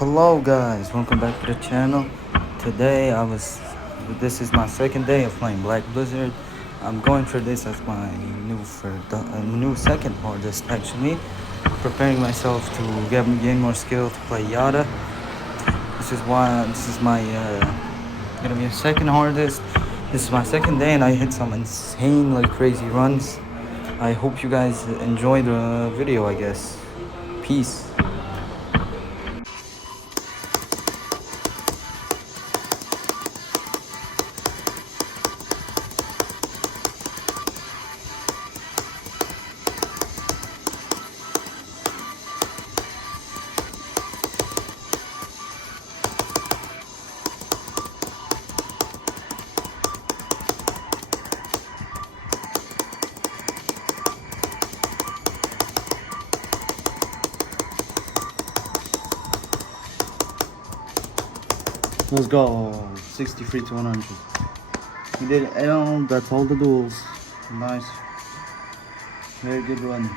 Hello guys, welcome back to the channel. Today this is my second day of playing Black Blizzard. I'm going for this as my new second hardest actually. Preparing myself to gain more skill to play Yada. This is my gonna be a second hardest. This is my second day and I hit some insanely crazy runs. I hope you guys enjoy the video, I guess. Peace. Let's go. 63 to 100. We did L. That's all the duels. Nice. Very good run.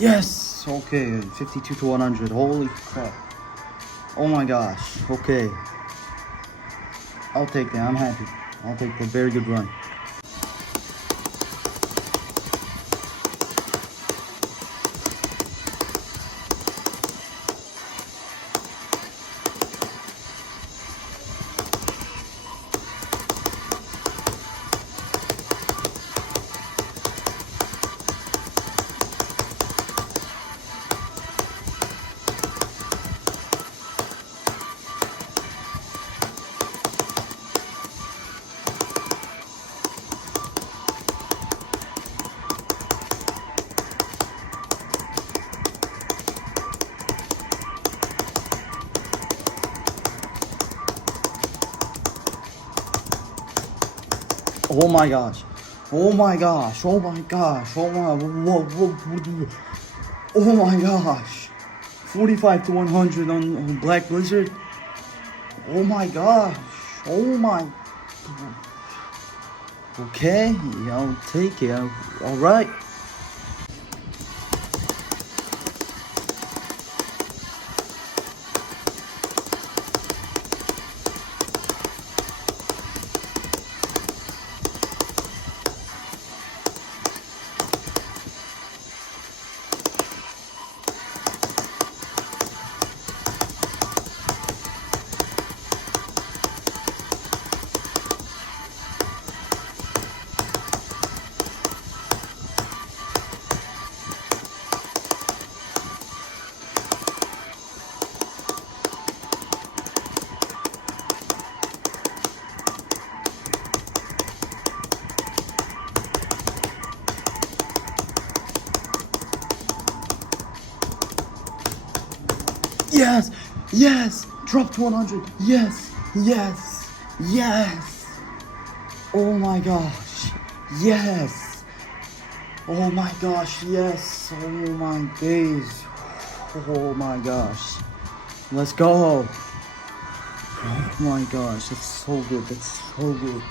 Yes! Okay, 52 to 100. Holy crap. Oh my gosh. Okay. I'll take that. I'm happy. I'll take the very good run. Oh my gosh. Oh my gosh. Oh my gosh. Oh my. Oh my gosh. 45 to 100 on Black Blizzard. Oh my gosh. Oh my. Okay. I'll take it. Alright. Yes, yes, drop to 100. Yes, yes, yes. Oh my gosh, yes. Oh my gosh, yes. Oh my days. Oh my gosh. Let's go. Oh my gosh, that's so good. That's so good.